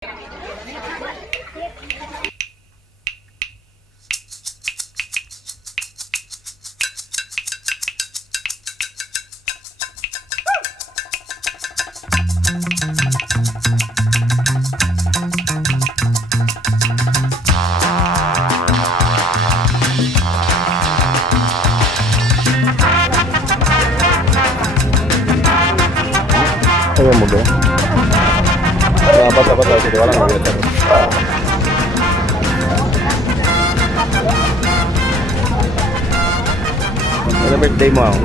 Kaya mo ba? Dapat kasi wala nang weather. Ano birthday mo ako?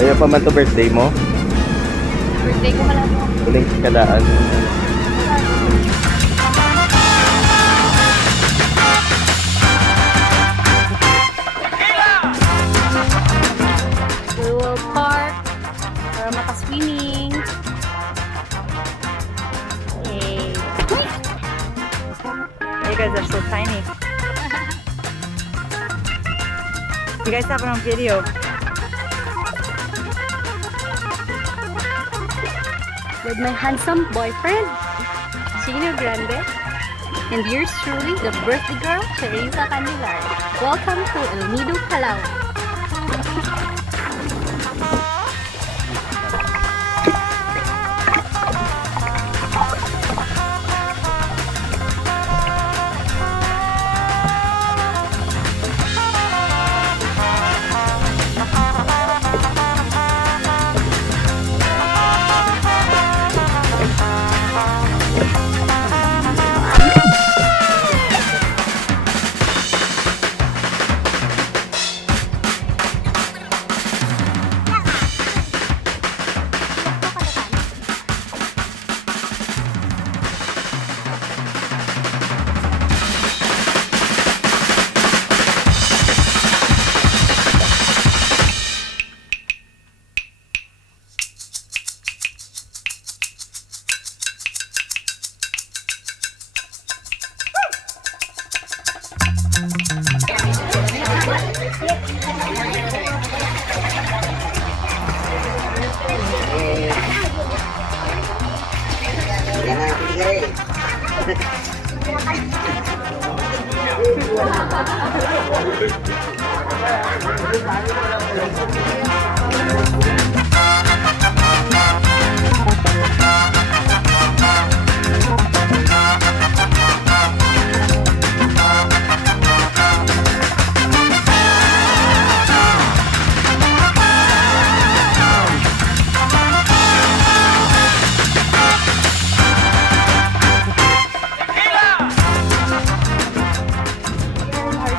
Kaya pa man to birthday mo? Birthday ko pala to. Huling kadaan. We will park para maka-swimming. Yay! You guys are so tiny. You guys have it on video. With my handsome boyfriend, Chino Grande, and yours truly, the birthday girl, Teresa Candelar. Welcome to El Nido, Palawan.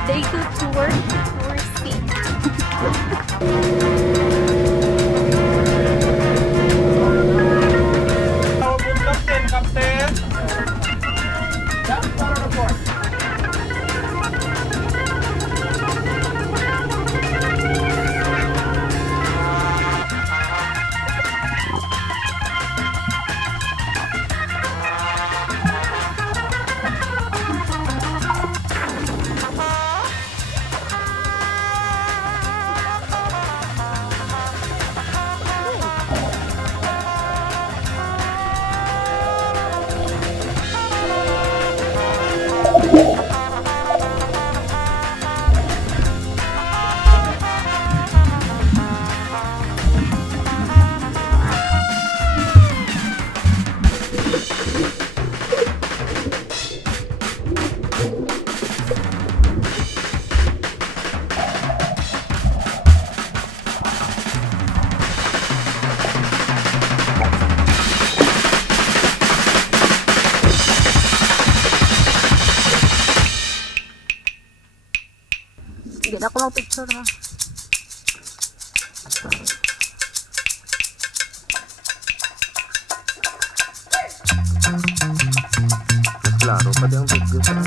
Day 2 tour, touristy. Hindi na ako lang picture na. Klaro pa din ang video sa